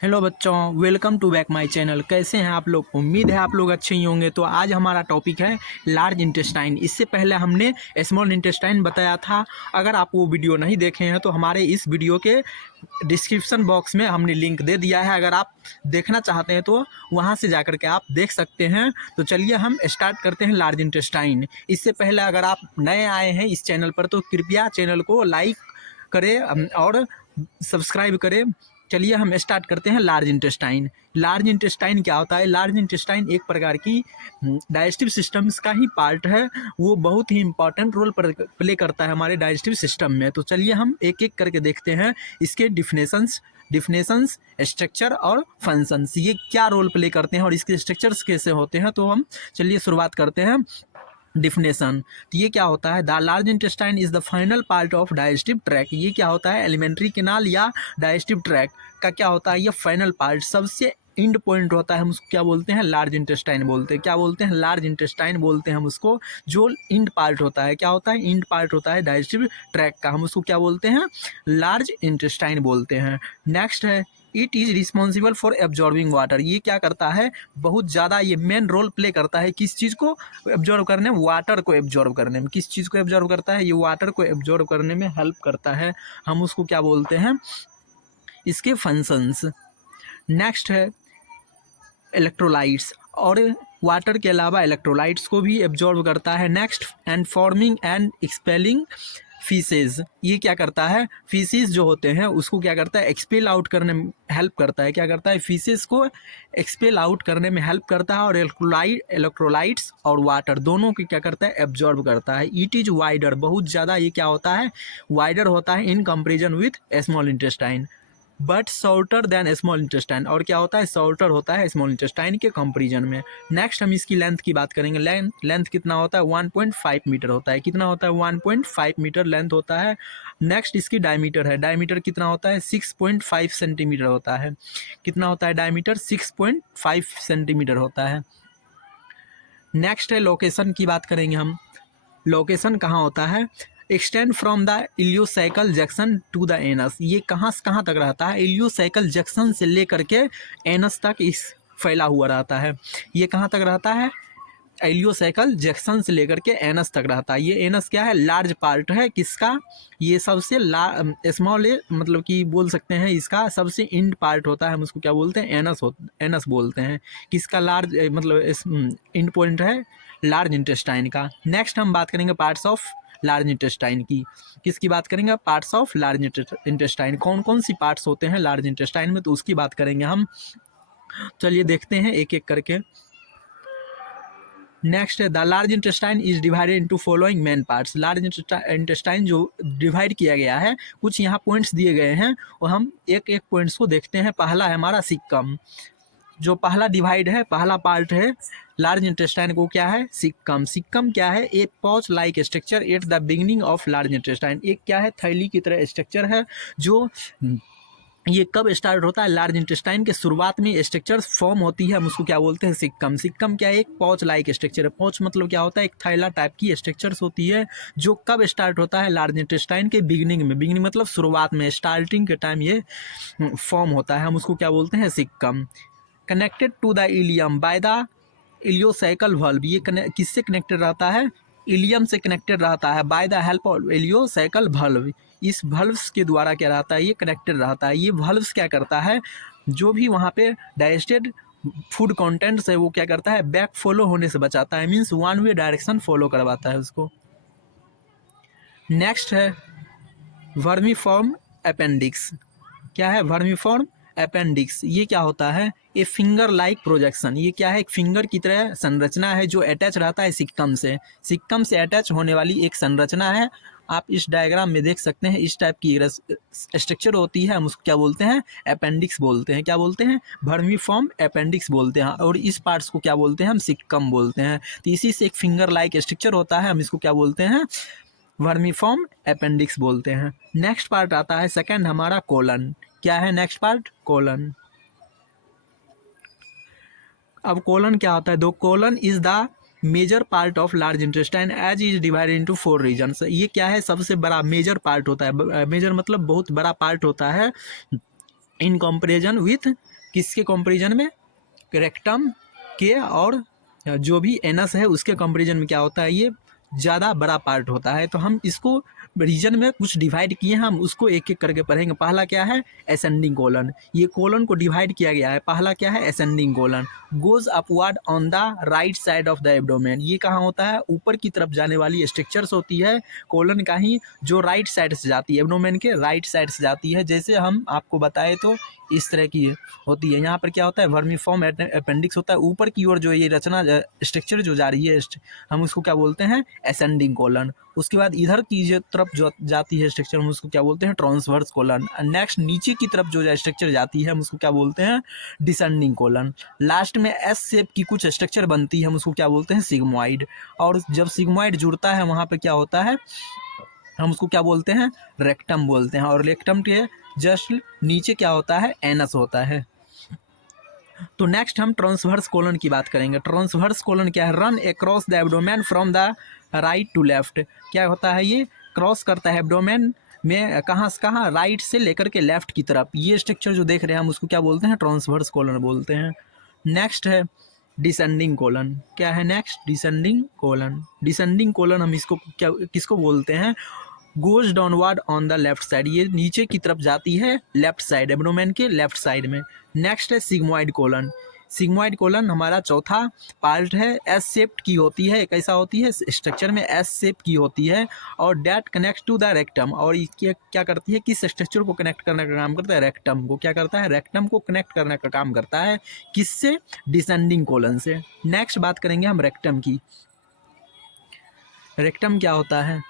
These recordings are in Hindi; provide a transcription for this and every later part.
हेलो बच्चों, welcome to back my channel. कैसे हैं आप लोग? उम्मीद है आप लोग अच्छे ही होंगे। तो आज हमारा टॉपिक है लार्ज इंटेस्टाइन। इससे पहले हमने स्मॉल इंटेस्टाइन बताया था। अगर आप वो वीडियो नहीं देखे हैं तो हमारे इस वीडियो के डिस्क्रिप्शन बॉक्स में हमने लिंक दे दिया है। अगर आप देखना चाहते हैं तो वहाँ से जाकर के आप देख सकते हैं। तो चलिए हम स्टार्ट करते हैं लार्ज इंटेस्टाइन। इससे पहले अगर आप नए आए हैं इस चैनल पर तो कृपया चैनल को लाइक करें और सब्सक्राइब करें। चलिए हम स्टार्ट करते हैं लार्ज इंटेस्टाइन। लार्ज इंटेस्टाइन क्या होता है? लार्ज इंटेस्टाइन एक प्रकार की डाइजेस्टिव सिस्टम्स का ही पार्ट है। वो बहुत ही इंपॉर्टेंट रोल प्ले करता है हमारे डाइजेस्टिव सिस्टम में। तो चलिए हम एक एक करके देखते हैं इसके डिफिनेशंस, स्ट्रक्चर और फंक्शंस, ये क्या रोल प्ले करते हैं और इसके स्ट्रक्चर्स कैसे होते हैं। तो हम चलिए शुरुआत करते हैं। डिफिनेशन, तो ये क्या होता है? The large intestine is the final part of digestive track. ये क्या होता है? एलिमेंट्री कैनाल या डाइजेस्टिव ट्रैक का क्या होता है? ये फाइनल पार्ट, सबसे इंड पॉइंट होता है। हम उसको क्या बोलते हैं? लार्ज इंटेस्टाइन बोलते हैं। क्या बोलते हैं? लार्ज इंटेस्टाइन बोलते हैं हम उसको। जो इंड पार्ट होता है, क्या होता है? इंड पार्ट होता है डाइजेस्टिव ट्रैक का। हम उसको क्या बोलते हैं? लार्ज इंटेस्टाइन बोलते हैं। नेक्स्ट है, it is responsible for absorbing water. ये क्या करता है? बहुत ज़्यादा ये मेन रोल प्ले करता है किस चीज़ को एब्जॉर्व करने में? वाटर को एब्जॉर्व करने में। किस चीज़ को एब्जॉर्व करता है? ये वाटर को एब्जॉर्व करने में हेल्प करता है। हम उसको क्या बोलते हैं? इसके फंक्शंस। नेक्स्ट है इलेक्ट्रोलाइट्स, और वाटर के अलावा इलेक्ट्रोलाइट्स को भी एब्जॉर्व करता है। Next, and forming and expelling faeces. ये क्या करता है? फीसेज जो होते हैं उसको क्या करता है? एक्सपेल आउट करने में हेल्प करता है। क्या करता है? फीसेज को एक्सपेल आउट करने में हेल्प करता है। और इलेक्ट्रोलाइट्स और वाटर दोनों की क्या करता है? एब्जॉर्ब करता है। इट इज़ वाइडर, बहुत ज़्यादा ये क्या होता है? वाइडर होता है in comparison with small intestine, but shorter than small intestine. और क्या होता है? शॉर्टर होता है स्मॉल इंटेस्टाइन के कंपेरिजन में। नेक्स्ट हम इसकी लेंथ की बात करेंगे। लेंथ कितना होता है? 1.5 मीटर होता है। कितना होता है? 1.5 मीटर लेंथ होता है। नेक्स्ट इसकी डायमीटर है। डायमीटर कितना होता है? 6.5 सेंटीमीटर होता है। कितना होता है डायमीटर? 6.5 सेंटीमीटर होता है। नेक्स्ट है लोकेशन की बात करेंगे हम। लोकेशन कहाँ होता है? Extend from the ileocecal junction to the anus. ये कहाँ से कहाँ तक रहता है? इलियोसाइकल जंक्शन से लेकर के एनस तक इस फैला हुआ रहता है। ये कहाँ तक रहता है? इलियोसाइकल जंक्शन से लेकर के एनस तक रहता है। ये एनस क्या है? लार्ज पार्ट है किसका? ये सबसे स्मॉल मतलब कि बोल सकते हैं इसका सबसे इंड पार्ट होता है। हम उसको क्या बोलते हैं? एनस बोलते हैं। किसका लार्ज मतलब इंड पॉइंट है? लार्ज इंटेस्टाइन का। नेक्स्ट हम बात करेंगे पार्ट्स ऑफ लार्ज इंटेस्टाइन की। किसकी बात करेंगे? Parts of large intestine. कौन कौन सी पार्ट्स होते हैं लार्ज इंटेस्टाइन में, तो उसकी बात करेंगे हम। चलिए देखते हैं एक एक करके। नेक्स्ट है the large intestine is divided into following main parts. Large intestine जो डिवाइड किया गया है, कुछ यहाँ पॉइंट्स दिए गए हैं और हम एक एक पॉइंट्स को देखते हैं। पहला है हमारा सिक्कम। जो पहला डिवाइड है, पहला पार्ट है लार्ज इंटेस्टाइन को, क्या है? सिक्कम। सिक्कम क्या है? ए पॉच like structure at the beginning of large intestine. एक क्या है? थैली की तरह स्ट्रक्चर है। जो ये कब स्टार्ट होता है? लार्ज इंटेस्टाइन के शुरुआत में स्ट्रक्चर फॉर्म होती है। हम उसको क्या बोलते हैं? सिक्कम। सिक्कम क्या है? एक पॉच लाइक स्ट्रक्चर है। पॉच मतलब क्या होता है? एक थैला टाइप की स्ट्रक्चर्स होती है। जो कब स्टार्ट होता है? लार्ज इंटेस्टाइन के बिगिनिंग में। बिगिनिंग मतलब शुरुआत में, स्टार्टिंग के टाइम ये फॉर्म होता है। हम उसको क्या बोलते हैं? Cecum. Connected to the ileum by the ileocecal valve. ये किससे कनेक्टेड रहता है? इलियम से कनेक्टेड रहता है। By the help of ileocecal valve. इस वल्व्स के द्वारा क्या रहता है? ये कनेक्टेड रहता है। ये वल्व्स क्या करता है? जो भी वहाँ पे डाइजेस्टेड फूड कंटेंट्स है वो क्या करता है? बैक फॉलो होने से बचाता है। Means one way direction follow करवाता है उसको। नेक्स्ट है वर्मीफॉर्म अपेंडिक्स। क्या है? Vermiform appendix. ये क्या होता है? A finger like projection. ये क्या है? एक फिंगर की तरह संरचना है जो अटैच रहता है सिक्कम से। सिक्कम से अटैच होने वाली एक संरचना है। आप इस डायग्राम में देख सकते हैं इस टाइप की स्ट्रक्चर होती है। हम उसको क्या बोलते हैं? अपेंडिक्स बोलते हैं। क्या बोलते हैं? वर्मीफॉर्म अपेंडिक्स बोलते हैं। और इस पार्ट्स को क्या बोलते हैं? हम सिक्कम बोलते हैं। तो इसी से एक फिंगर लाइक स्ट्रक्चर होता है। हम इसको क्या बोलते हैं? वर्मीफॉर्म अपेंडिक्स बोलते हैं। नेक्स्ट पार्ट आता है सेकंड हमारा कोलन। क्या है नेक्स्ट पार्ट? कोलन। अब कोलन क्या होता है? दो colon is the major part of large intestine as is divided into 4 regions. ये क्या है? सबसे बड़ा मेजर पार्ट होता है। मेजर मतलब बहुत बड़ा पार्ट होता है इन कंपेरिजन विथ, किसके कंपेरिजन में, रेक्टम के, और जो भी एनस है उसके कंपेरिजन में क्या होता है, ये ज़्यादा बड़ा पार्ट होता है। तो हम इसको रीजन में कुछ डिवाइड किए हैं, हम उसको एक एक करके पढ़ेंगे। पहला क्या है, असेंडिंग कोलन, ये कोलन को डिवाइड किया गया है। पहला क्या है, ascending colon, goes upward on the right side of the abdomen, ये कहाँ होता है, ऊपर की तरफ जाने वाली स्ट्रक्चर्स होती है कोलन का ही, जो राइट साइड से जाती है, एब्डोमेन के राइट साइड से जाती है। जैसे हम आपको बताए तो इस तरह की होती है। यहाँ पर क्या होता है, वर्मीफॉर्म अपेंडिक्स होता है, ऊपर की ओर जो ये रचना स्ट्रक्चर जो जा रही है हम उसको क्या बोलते हैं, असेंडिंग कोलन। उसके बाद इधर की जो तरफ जो जाती है स्ट्रक्चर, हम उसको क्या बोलते हैं, ट्रांसवर्स कोलन। नेक्स्ट नीचे की तरफ जो स्ट्रक्चर जाती है हम उसको क्या बोलते हैं, डिसेंडिंग कोलन। लास्ट में एस शेप की कुछ स्ट्रक्चर बनती है, हम उसको क्या बोलते हैं, सिग्मोइड। और जब सिग्मोइड जुड़ता है वहाँ पर क्या होता है, हम उसको क्या बोलते हैं, रेक्टम बोलते हैं। और रेक्टम के जस्ट नीचे क्या होता है, एनस होता है। तो नेक्स्ट हम ट्रांसवर्स कोलन की बात करेंगे। ट्रांसवर्स कोलन क्या है, run across the abdomen from the right to left. क्या होता है, ये क्रॉस करता है एब्डोमेन में, कहाँ से कहाँ, राइट से लेकर के लेफ्ट की तरफ। ये स्ट्रक्चर जो देख रहे हैं हम उसको क्या बोलते हैं, ट्रांसवर्स कोलन बोलते हैं। नेक्स्ट है डिसेंडिंग कोलन। क्या है next, descending colon. Descending colon हम इसको क्या, किसको बोलते हैं, goes downward on the left side, ये नीचे की तरफ जाती है लेफ्ट साइड, एब्डोमेन के लेफ्ट साइड में। नेक्स्ट है सिग्मोइड कोलन। सिग्मोइड कोलन हमारा चौथा पार्ट है, एस शेप्ड की होती है। कैसा होती है, स्ट्रक्चर में एस शेप की होती है, और that connect to the rectum. और ये क्या करती है, किस स्ट्रक्चर को कनेक्ट करने का काम करता है, रेक्टम को। क्या करता है, रेक्टम को कनेक्ट करने का काम करता है, किससे, डिसेंडिंग कोलन से। नेक्स्ट बात करेंगे हम रेक्टम की। रेक्टम क्या होता है,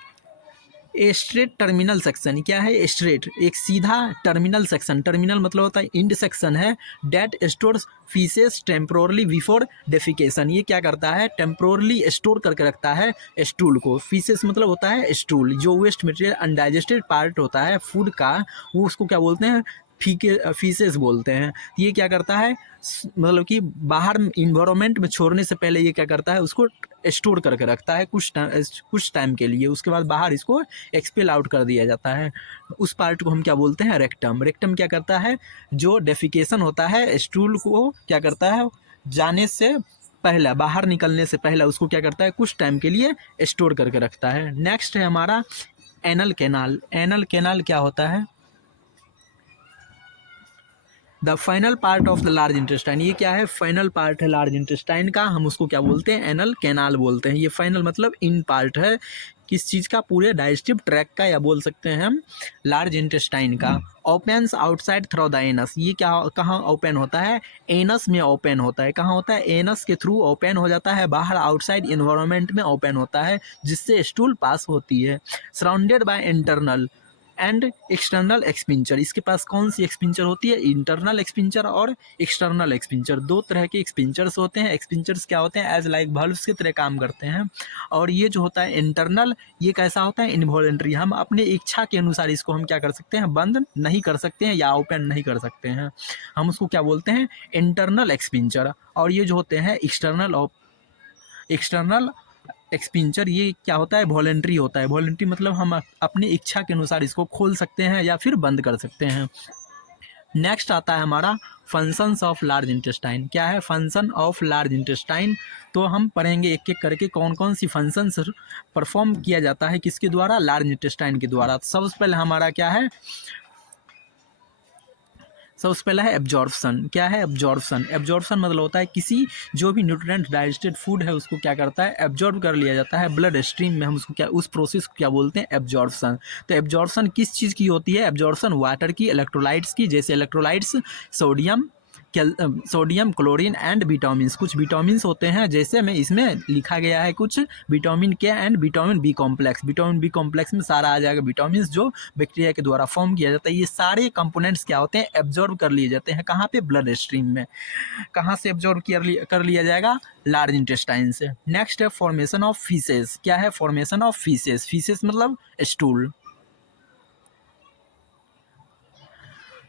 ए स्ट्रेट टर्मिनल सेक्शन। क्या है, स्ट्रेट, एक सीधा टर्मिनल सेक्शन। टर्मिनल मतलब होता है इंड सेक्शन है। That stores faeces temporarily before defecation, ये क्या करता है, टेम्पोरली स्टोर करके रखता है स्टूल को। फीसेस मतलब होता है स्टूल, जो वेस्ट मटेरियल अनडाइजेस्टेड पार्ट होता है फूड का, वो उसको क्या बोलते हैं, फीसेस बोलते हैं। ये क्या करता है, मतलब कि बाहर इन्वायरमेंट में छोड़ने से पहले ये क्या करता है, उसको स्टोर करके रखता है कुछ टाइम के लिए। उसके बाद बाहर इसको एक्सपेल आउट कर दिया जाता है। उस पार्ट को हम क्या बोलते हैं, रेक्टम। रेक्टम क्या करता है, जो डेफिकेशन होता है स्टूल को क्या करता है, जाने से पहला, बाहर निकलने से पहले उसको क्या करता है, कुछ टाइम के लिए स्टोर करके रखता है। नेक्स्ट है हमारा एनल कैनाल। एनल कैनाल क्या होता है, the final part of the large intestine. ये क्या है, फाइनल पार्ट है लार्ज इंटेस्टाइन का, हम उसको क्या बोलते हैं, एनल कैनाल बोलते हैं। ये फाइनल मतलब इन पार्ट है, किस चीज़ का, पूरे डाइजेस्टिव ट्रैक का, या बोल सकते हैं हम लार्ज इंटेस्टाइन का। Opens outside through the anus, ये क्या, कहाँ ओपन होता है, एनस में ओपन होता है। कहाँ होता है, एनस के थ्रू ओपन हो जाता है, बाहर आउटसाइड इन्वायरमेंट में ओपन होता है, जिससे स्टूल पास होती है। Surrounded by internal and external sphincter. इसके पास कौन सी एक्सपिंचर होती है, इंटरनल एक्सपिंचर और एक्सटर्नल एक्सपिंचर। दो तरह के एक्सपिंचर्स होते हैं। एक्सपिंचर्स क्या होते हैं, एज लाइक वाल्व्स की तरह काम करते हैं। और ये जो होता है इंटरनल, ये कैसा होता है, इनवॉलंटरी। हम अपने इच्छा के अनुसार इसको हम क्या कर सकते हैं, बंद नहीं कर सकते हैं या ओपन नहीं कर सकते हैं। हम उसको क्या बोलते हैं, इंटरनल एक्सपिंचर। और ये जो होते हैं एक्सटर्नल एक्सपिंचर, ये क्या होता है, वॉलंटरी होता है। वॉलंटरी मतलब हम अपनी इच्छा के अनुसार इसको खोल सकते हैं या फिर बंद कर सकते हैं। नेक्स्ट आता है हमारा फंक्शंस ऑफ लार्ज इंटेस्टाइन। क्या है, फंक्शन ऑफ लार्ज इंटेस्टाइन। तो हम पढ़ेंगे एक एक करके कौन कौन सी फंक्शंस परफॉर्म किया जाता है, किसके द्वारा, लार्ज इंटेस्टाइन के द्वारा। सबसे पहले हमारा क्या है, सबसे पहला है एब्जॉर्प्शन। क्या है, एब्जॉर्प्शन। एब्जॉर्प्शन मतलब होता है किसी जो भी न्यूट्रिएंट डाइजेस्टेड फूड है उसको क्या करता है, एब्जॉर्ब कर लिया जाता है ब्लड स्ट्रीम में। हम उसको क्या, उस प्रोसेस को क्या बोलते हैं, एब्जॉर्प्शन। तो एब्जॉर्प्शन किस चीज़ की होती है, एब्जॉर्प्शन वाटर की, इलेक्ट्रोलाइट्स की। जैसे electrolytes sodium chlorine and vitamins. कुछ विटामिन्स होते हैं, जैसे में इसमें लिखा गया है कुछ vitamin K and vitamin B complex. Vitamin B complex में सारा आ जाएगा विटामिन्स जो बैक्टीरिया के द्वारा फॉर्म किया जाता है। ये सारे कंपोनेंट्स क्या होते हैं, एब्जॉर्ब कर लिए जाते हैं। कहाँ पे, ब्लड स्ट्रीम में। कहाँ से एब्जॉर्ब कर लिया जाएगा, लार्ज इंटेस्टाइन से। नेक्स्ट है फॉर्मेशन ऑफ फीसेस। क्या है, फॉर्मेशन ऑफ फीसेस। फीसेस मतलब स्टूल।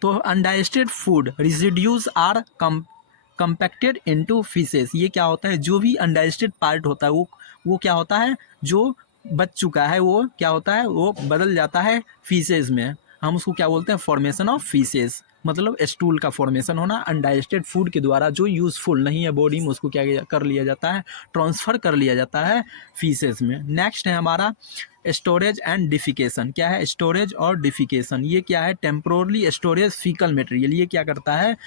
तो undigested food residues are compacted into faeces. ये क्या होता है, जो भी अनडाइजेस्टेड पार्ट होता है वो क्या होता है, जो बच चुका है वो क्या होता है, वो बदल जाता है फीसेस में। हम उसको क्या बोलते हैं, फॉर्मेशन ऑफ फीसेस, मतलब स्टूल का फॉर्मेशन होना अनडाइजेस्टेड फूड के द्वारा, जो यूज़फुल नहीं है बॉडी में उसको क्या कर लिया जाता है, ट्रांसफ़र कर लिया जाता है फीसेस में। नेक्स्ट है हमारा स्टोरेज एंड डिफिकेशन। क्या है स्टोरेज और डिफिकेशन, ये क्या है, टेम्पोरली स्टोरेज फीकल मटेरियल, ये क्या करता है,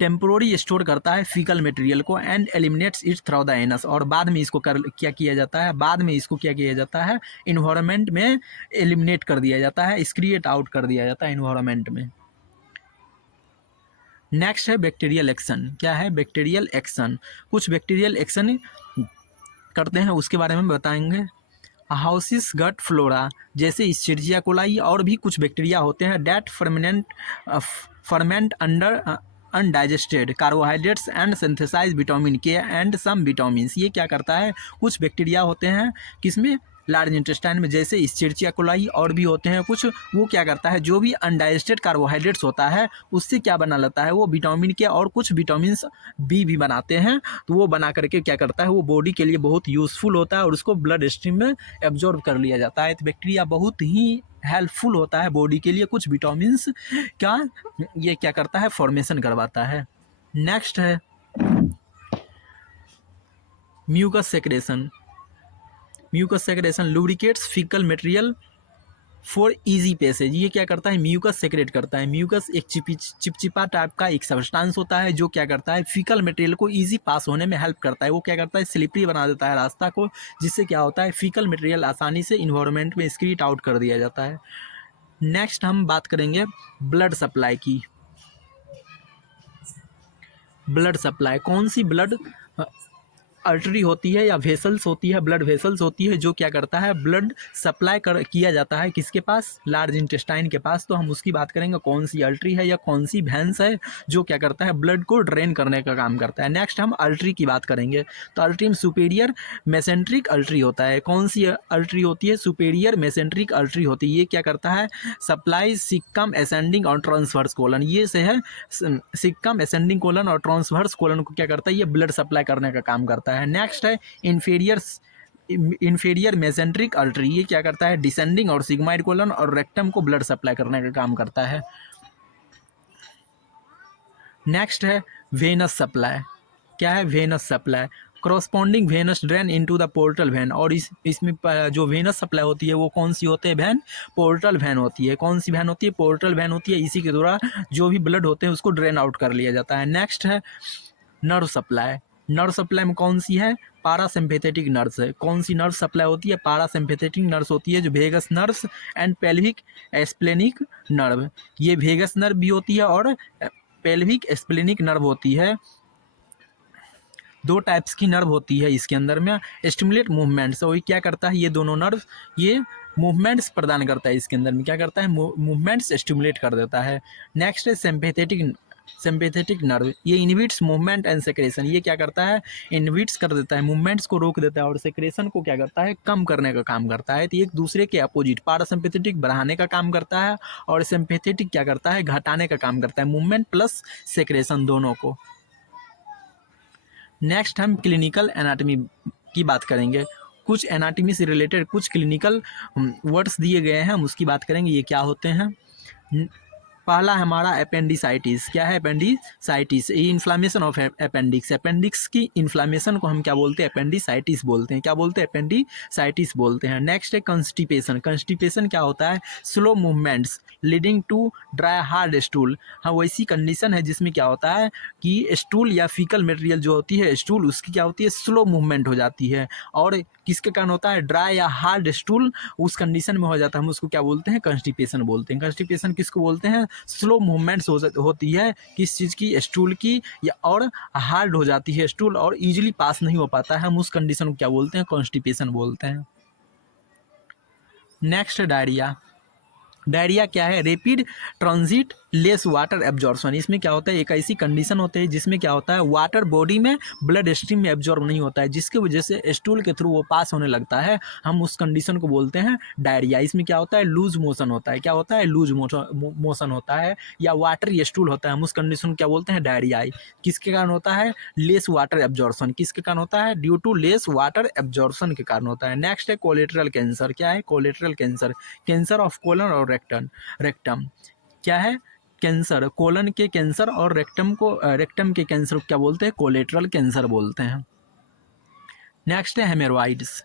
टेम्पोररी स्टोर करता है फीकल मटेरियल को and eliminates it through the anus, और बाद में इसको क्या किया जाता है, बाद में इसको क्या किया जाता है, इन्वायरमेंट में एलिमिनेट कर दिया जाता है, एक्सक्रिएट आउट कर दिया जाता है इन्वायरमेंट में। नेक्स्ट है बैक्टीरियल एक्शन। क्या है बैक्टीरियल एक्शन, कुछ बैक्टीरियल एक्शन करते हैं उसके बारे में बताएंगे। हाउसिस गट फ्लोरा जैसे इस्चेरिचिया कोलाई और भी कुछ बैक्टीरिया होते हैं that ferment under undigested carbohydrates and synthesise vitamin K and some vitamins. ये क्या करता है, कुछ बैक्टीरिया होते हैं किसमें, लार्ज इंटेस्टाइन में, जैसे इस्चेरिचिया कोलाई और भी होते हैं कुछ, वो क्या करता है, जो भी अनडाइजेस्टेड कार्बोहाइड्रेट्स होता है उससे क्या बना लेता है, वो विटामिन के और कुछ विटामिन्स बी भी बनाते हैं, तो वो बना करके क्या करता है, वो बॉडी के लिए बहुत यूज़फुल होता है और उसको ब्लड स्ट्रीम में एब्जॉर्ब कर लिया जाता है। तो बैक्टीरिया बहुत ही हेल्पफुल होता है बॉडी के लिए, कुछ विटामिन्स का ये क्या करता है, फॉर्मेशन करवाता है। नेक्स्ट है mucus secretion. Mucus secretion lubricates faecal material for easy passage. ये क्या करता है, म्यूकस सेक्रेट करता है। म्यूकस एक चिपचिपा टाइप का एक सब्सटेंस होता है जो क्या करता है, फीकल मटेरियल को इजी पास होने में हेल्प करता है। वो क्या करता है, स्लिपरी बना देता है रास्ता को, जिससे क्या होता है, फीकल मटेरियल आसानी से इन्वायरमेंट में एक्सक्रीट आउट कर दिया जाता है। नेक्स्ट हम बात करेंगे ब्लड सप्लाई की। ब्लड सप्लाई, कौन सी ब्लड आर्टरी होती है या वेसल्स होती है, ब्लड वेसल्स होती है, जो क्या करता है, ब्लड सप्लाई किया जाता है किसके पास, लार्ज इंटेस्टाइन के पास। तो हम उसकी बात करेंगे, कौन सी आर्टरी है या कौन सी वेंस है जो क्या करता है, ब्लड को ड्रेन करने का काम करता है। नेक्स्ट हम आर्टरी की बात करेंगे, तो आर्टरी में सुपेरियर मेसेंट्रिक आर्टरी होता है। कौन सी आर्टरी होती है, सुपेरियर मेसेंट्रिक आर्टरी होती है। ये क्या करता है, सप्लाई सिक्कम असेंडिंग और ट्रांसवर्स कोलन, ये से है सिक्कम असेंडिंग कोलन और ट्रांसवर्स कोलन को क्या करता है, ये ब्लड सप्लाई करने का काम करता है। नेक्स्ट है इन्फीरियर मेसेंट्रिक आर्टरी। ये क्या करता है, डिसेंडिंग और सिग्माइड कोलन और रेक्टम को ब्लड सप्लाई करने का काम करता है। नेक्स्ट है वेनस सप्लाई। क्या है, venous supply corresponding venous drain into the portal vein. और इसमें जो वेनस सप्लाई होती है वो कौन सी होती है, वैन, पोर्टल वैन होती है। कौन सी वैन होती है, पोर्टल वैन होती है। इसी के द्वारा जो भी ब्लड होते हैं उसको ड्रेन आउट कर लिया जाता है। नेक्स्ट है नर्व सप्लाई। नर्व सप्लाई में कौन सी है, पारासिम्पैथेटिक नर्व्स है। कौन सी नर्व सप्लाई होती है, पारासिम्पैथेटिक नर्व्स होती है, जो vagus nerves and pelvic splanchnic nerve. ये वेगस नर्व भी होती है और पेल्विक एस्प्लेनिक नर्व होती है। दो टाइप्स की नर्व होती है इसके अंदर में। स्टिमुलेट मूवमेंट्स, और ये क्या करता है, ये दोनों नर्व ये मूवमेंट्स प्रदान करता है। इसके अंदर में क्या करता है, मूवमेंट्स स्टिमुलेट कर देता है। नेक्स्ट है सिंपैथेटिक नर्व। ये इनहिबिट्स मूवमेंट एंड सेक्रेशन। ये क्या करता है, इनहिबिट्स कर देता है, मूवमेंट्स को रोक देता है और सेक्रेशन को क्या करता है, कम करने का काम करता है। तो एक दूसरे के अपोजिट, पारासिम्पैथेटिक बढ़ाने का काम करता है और सिंपैथेटिक क्या करता है, घटाने का काम करता है, मूवमेंट प्लस सेक्रेशन दोनों को। नेक्स्ट हम क्लिनिकल एनाटॉमी की बात करेंगे। कुछ एनाटॉमी से रिलेटेड कुछ क्लिनिकल वर्ड्स दिए गए हैं, हम उसकी बात करेंगे, ये क्या होते हैं। पहला हमारा अपेंडिसाइटिस। क्या है, अपेंडिसाइटिस, ये इन्फ्लामेशन ऑफ अपेंडिक्स। अपेंडिक्स की इन्फ्लामेशन को हम क्या बोलते हैं, अपेंडिसाइटिस बोलते हैं। क्या बोलते हैं, अपेंडिसाइटिस बोलते हैं। नेक्स्ट है कंस्टिपेशन। कंस्टिपेशन क्या होता है, slow movements leading to dry hard stool. हाँ, वैसी कंडीशन है जिसमें क्या होता है कि स्टूल या फीकल मटेरियल जो होती है स्टूल, उसकी क्या होती है, स्लो मूवमेंट हो जाती है। और किसके कारण होता है, ड्राई या हार्ड स्टूल उस कंडीशन में हो जाता है, हम उसको क्या बोलते हैं, कंस्टिपेशन बोलते हैं। कंस्टिपेशन किसको बोलते हैं, स्लो मूवमेंट्स होती है किस चीज़ की, स्टूल की, या और हार्ड हो जाती है स्टूल और इजीली पास नहीं हो पाता है, हम उस कंडीशन को क्या बोलते हैं, कॉन्स्टिपेशन बोलते हैं। Next diarrhoea. डायरिया क्या है, rapid transit less water absorption. इसमें क्या होता है, एक ऐसी कंडीशन होती है जिसमें क्या होता है, वाटर बॉडी में ब्लड स्ट्रीम में एब्जॉर्ब नहीं होता है, जिसकी वजह से स्टूल के थ्रू वो पास होने लगता है, हम उस कंडीशन को बोलते हैं डायरिया। इसमें क्या होता है, लूज मोशन होता है। क्या होता है, लूज मोशन होता है या वाटरी स्टूल होता है, हम उस कंडीशन को क्या बोलते हैं, डायरिया। किसके कारण होता है, लेस वाटर एब्जॉर्प्शन। किसके कारण होता है, due to less water absorption के कारण होता है। नेक्स्ट है कोलेटरल कैंसर। क्या है, collateral cancer, cancer of colon और और रेक्टम क्या है, कैंसर, कोलन के कैंसर और रेक्टम के कैंसर को क्या बोलते हैं, कोलेट्रल कैंसर बोलते हैं। नेक्स्ट है हेमोरॉइड्स।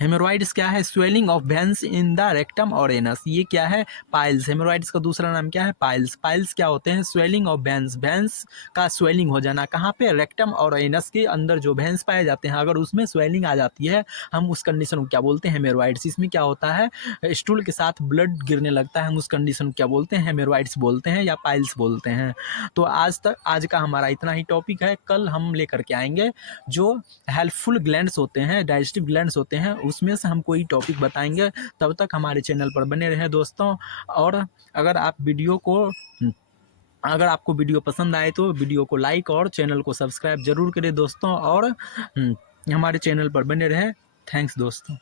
हेमोरॉइड्स क्या है, swelling of veins in the rectum और एनस। ये क्या है, पाइल्स। हेमोरॉइड्स का दूसरा नाम क्या है, पाइल्स। पाइल्स क्या होते हैं, स्वेलिंग ऑफ वेन्स, वेन्स का स्वेलिंग हो जाना। कहाँ पे, रेक्टम और एनस के अंदर जो वेन्स पाए जाते हैं, अगर उसमें स्वेलिंग आ जाती है, हम उस कंडीशन को क्या बोलते हैं, हेमोरॉइड्स। इसमें क्या होता है, स्टूल के साथ ब्लड गिरने लगता है, हम उस कंडीशन को क्या बोलते हैं, हेमोरॉइड्स बोलते हैं या पाइल्स बोलते हैं। तो आज का हमारा इतना ही टॉपिक है। कल हम लेकर के आएंगे जो हेल्पफुल ग्लैंड्स होते हैं, डाइजेस्टिव ग्लैंड्स होते हैं, उसमें से हम कोई टॉपिक बताएंगे। तब तक हमारे चैनल पर बने रहें दोस्तों। और अगर आपको वीडियो पसंद आए तो वीडियो को लाइक और चैनल को सब्सक्राइब जरूर करें दोस्तों। और हमारे चैनल पर बने रहें। थैंक्स दोस्तों।